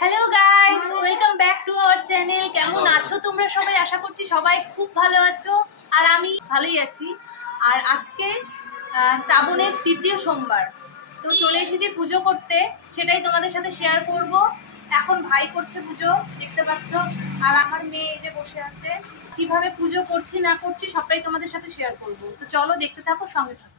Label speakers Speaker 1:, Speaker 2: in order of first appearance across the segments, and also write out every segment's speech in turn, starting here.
Speaker 1: Hello guys welcome back to our channel কেমন আছো তোমরা সবাই? আশা করছি সবাই খুব ভালো আছো। আর আমি ভালোই আছি। আর আজকে শ্রাবণের তৃতীয় সোমবার। তো চলে এসেছি পুজো করতে। সেটাই তোমাদের সাথে শেয়ার করব। এখন ভাই করছে পুজো দেখতে পাচ্ছ। আর আমার মেয়ে যে বসে আছে। কীভাবে পুজো করছি না করছি সবটাই তোমাদের সাথে শেয়ার করব। তো চলো দেখতে থাকো সঙ্গে থাকো।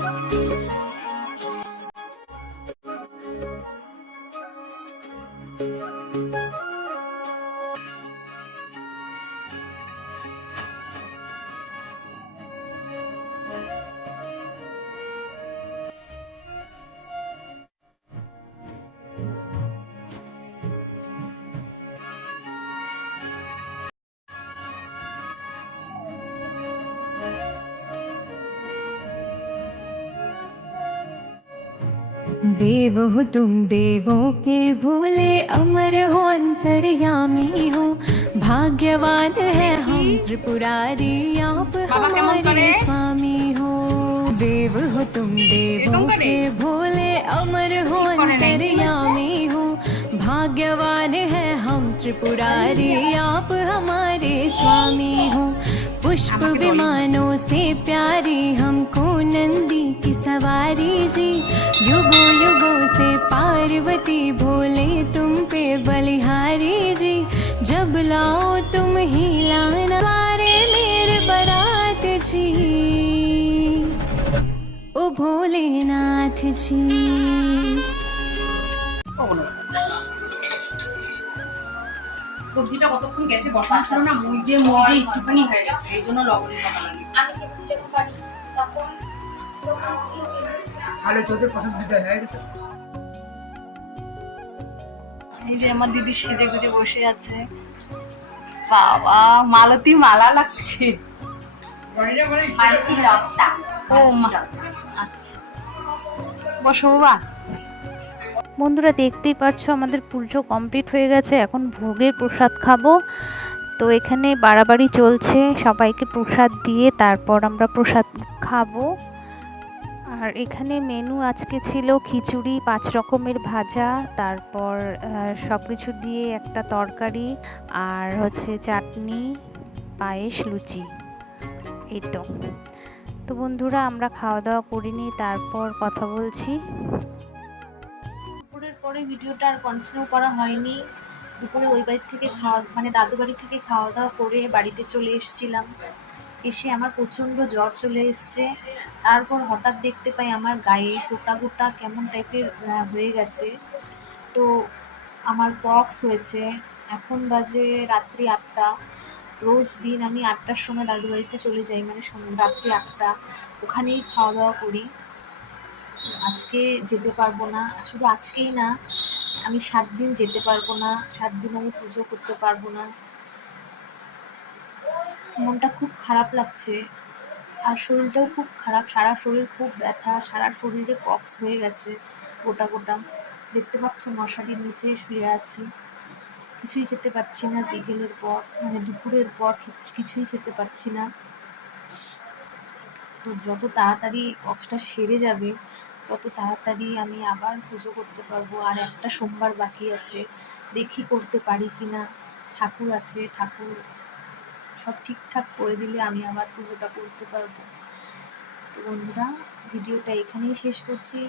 Speaker 2: देव हो तुम देवों के भोले अमर हो अंतर्यामी हो। भाग्यवान है हम त्रिपुरारी आप हमारे स्वामी हो? देव हो। तुम देवों के भोले अमर हो अंतर्यामी हो। भाग्यवान है हम त्रिपुरारी आप हमारे स्वामी हो। पुष्प विमानों से प्यारी की सवारी जी युगों युगों से पार्वती भोले तुम पे बलिहारी जी जब लाओ तुम ही लाना वारे मेरे बरात जी ओ भोलेनाथ जी
Speaker 3: কখনো সবজিটা কতক্ষণ গেছে বসা ছিল না মুইজে মুইজে একটুখানি হয়ে গেছে এই জন্য লবণ করা পছন্দ হয়ে গেছে
Speaker 1: এই যে আমার দিদি সেজে গুজে বসে আছে। বাবা মালতী মালা লাগছে। ও আচ্ছা। বসো বাবা
Speaker 4: বন্ধুরা দেখতেই পাচ্ছ আমাদের পুজো কমপ্লিট হয়ে গেছে। এখন ভোগের প্রসাদ খাব। তো এখানে বাড়াবাড়ি চলছে। সবাইকে প্রসাদ দিয়ে তারপর আমরা প্রসাদ খাব। আর এখানে মেনু আজকে ছিল খিচুড়ি, পাঁচ রকমের ভাজা, তারপর সব কিছু দিয়ে একটা তরকারি আর হচ্ছে চাটনি, পায়েস, লুচি। এই তো। তো বন্ধুরা, আমরা খাওয়া দাওয়া করিনি তারপর কথা বলছি।
Speaker 1: দুপুরের পরে ভিডিওটা আর কন্টিনিউ করা হয়নি। দুপুরে ওই বাড়ি থেকে খাওয়া মানে দাদু বাড়ি থেকে খাওয়া দাওয়া করে বাড়িতে চলে এসেছিলাম। এসে আমার প্রচণ্ড জ্বর চলে এসছে। তারপর হঠাৎ দেখতে পাই আমার গায়ে গোটা গোটা কেমন টাইপের হয়ে গেছে। তো আমার বক্স হয়েছে। এখন বাজে রাত্রি আটটা। রোজ দিন আমি আটটার সময় দাদু বাড়িতে চলে যাই মানে রাত্রি আটটা। ওখানেই খাওয়া দাওয়া করি। আজকে যেতে পারব না। শুধু আজকেই না, আমি সাত দিন যেতে পারব না। সাত দিন আমি পুজো করতে পারব না। মনটা খুব খারাপ লাগছে। আর শরীরটাও খুব খারাপ। সারা শরীর খুব ব্যথা। সারা শরীরে পক্স হয়ে গেছে গোটা গোটা। দেখতে পাচ্ছ মশারির নিচে শুয়ে আছি। কিছুই খেতে পারছি না বিকেলের পর। মানে দুপুরের পর কিছুই খেতে পারছি না। তো যত তাড়াতাড়ি পক্সটা সেরে যাবে, তত তাড়াতাড়ি আমি আবার পুজো করতে পারব। আর একটা সোমবার বাকি আছে। দেখি করতে পারি কি না ঠাকুর আছে। ঠাকুর সব ঠিকঠাক করে দিলে আমি আবার পুজোটা করতে পারব। তো বন্ধুরা, ভিডিওটা এখানেই শেষ করছি।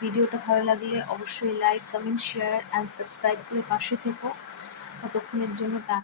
Speaker 1: ভিডিওটা ভালো লাগলে অবশ্যই like comment share and subscribe করে পাশে থেকো। ততক্ষণের জন্য টা